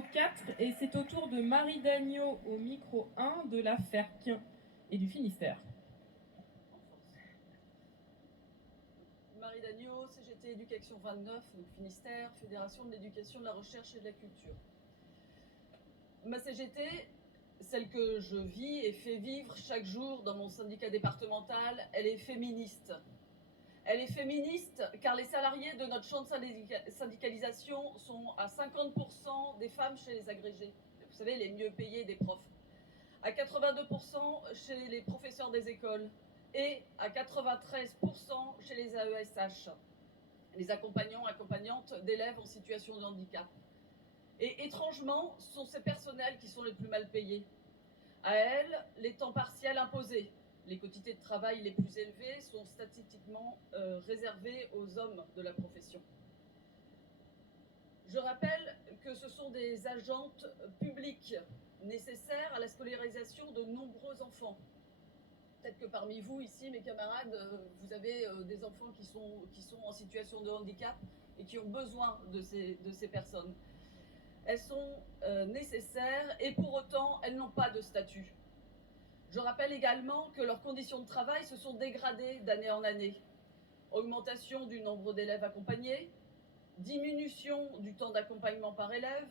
4 et c'est au tour de Marie Dagneau au micro 1 de la FERC et du Finistère. Marie Dagneau, CGT Éducation 29, donc Finistère, Fédération de l'éducation, de la recherche et de la culture. Ma CGT, celle que je vis et fais vivre chaque jour dans mon syndicat départemental, elle est féministe. Elle est féministe car les salariés de notre champ de syndicalisation sont à 50% des femmes chez les agrégés. Vous savez, les mieux payés des profs. À 82% chez les professeurs des écoles et à 93% chez les AESH, les accompagnantes d'élèves en situation de handicap. Et étrangement, ce sont ces personnels qui sont les plus mal payés. À elles, les temps partiels imposés, les quantités de travail les plus élevées sont statistiquement réservées aux hommes de la profession. Je rappelle que ce sont des agentes publiques nécessaires à la scolarisation de nombreux enfants. Peut-être que parmi vous ici, mes camarades, vous avez des enfants qui sont en situation de handicap et qui ont besoin de ces personnes. Elles sont nécessaires et pour autant, elles n'ont pas de statut. Je rappelle également que leurs conditions de travail se sont dégradées d'année en année. Augmentation du nombre d'élèves accompagnés, diminution du temps d'accompagnement par élève,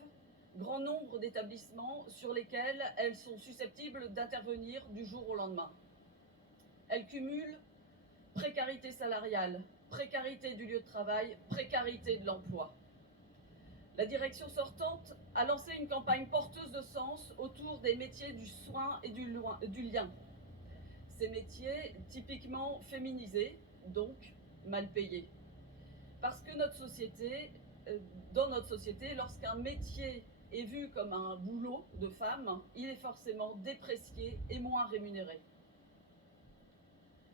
grand nombre d'établissements sur lesquels elles sont susceptibles d'intervenir du jour au lendemain. Elles cumulent précarité salariale, précarité du lieu de travail, précarité de l'emploi. La direction sortante a lancé une campagne porteuse de sens autour des métiers du soin et du lien. Ces métiers typiquement féminisés, donc mal payés. Parce que dans notre société, lorsqu'un métier est vu comme un boulot de femme, il est forcément déprécié et moins rémunéré.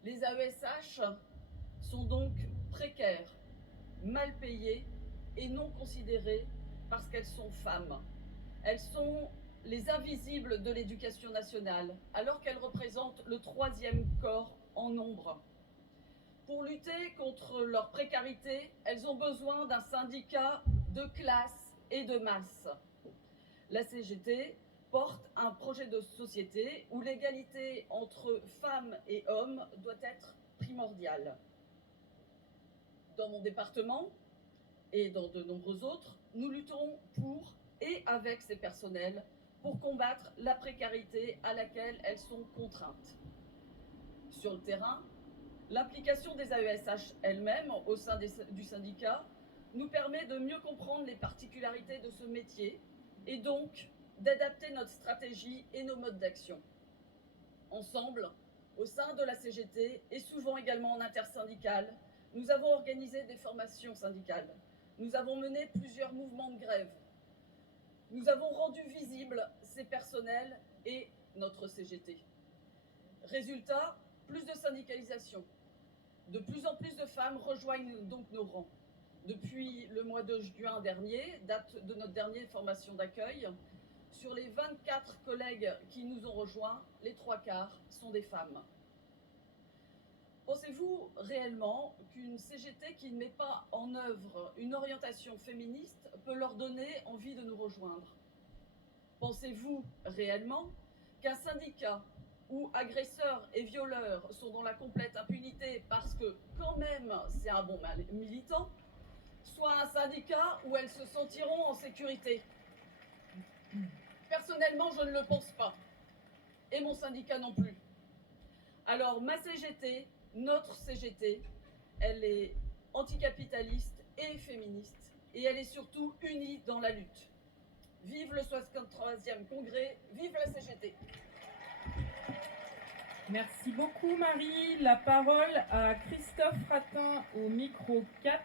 Les AESH sont donc précaires, mal payées et non considérées parce qu'elles sont femmes. Elles sont les invisibles de l'éducation nationale, alors qu'elles représentent le 3e corps en nombre. Pour lutter contre leur précarité, elles ont besoin d'un syndicat de classe et de masse. La CGT porte un projet de société où l'égalité entre femmes et hommes doit être primordiale. Dans mon département et dans de nombreux autres, nous luttons pour et avec ces personnels pour combattre la précarité à laquelle elles sont contraintes. Sur le terrain, l'implication des AESH elles-mêmes au sein du syndicat nous permet de mieux comprendre les particularités de ce métier et donc d'adapter notre stratégie et nos modes d'action. Ensemble, au sein de la CGT et souvent également en intersyndicale, nous avons organisé des formations syndicales. Nous avons mené plusieurs mouvements de grève. Nous avons rendu visibles ces personnels et notre CGT. Résultat, plus de syndicalisation. De plus en plus de femmes rejoignent donc nos rangs. Depuis le mois de juin dernier, date de notre dernière formation d'accueil, sur les 24 collègues qui nous ont rejoints, les 3/4 sont des femmes. Pensez-vous réellement qu'une CGT qui ne met pas en œuvre une orientation féministe peut leur donner envie de nous rejoindre? Pensez-vous réellement qu'un syndicat où agresseurs et violeurs sont dans la complète impunité parce que quand même c'est un bon militant, soit un syndicat où elles se sentiront en sécurité? Personnellement, je ne le pense pas. Et mon syndicat non plus. Alors ma CGT, notre CGT, elle est anticapitaliste et féministe. Et elle est surtout unie dans la lutte. Vive le 63e congrès, vive la CGT. Merci beaucoup Marie. La parole à Christophe Ratin au micro 4.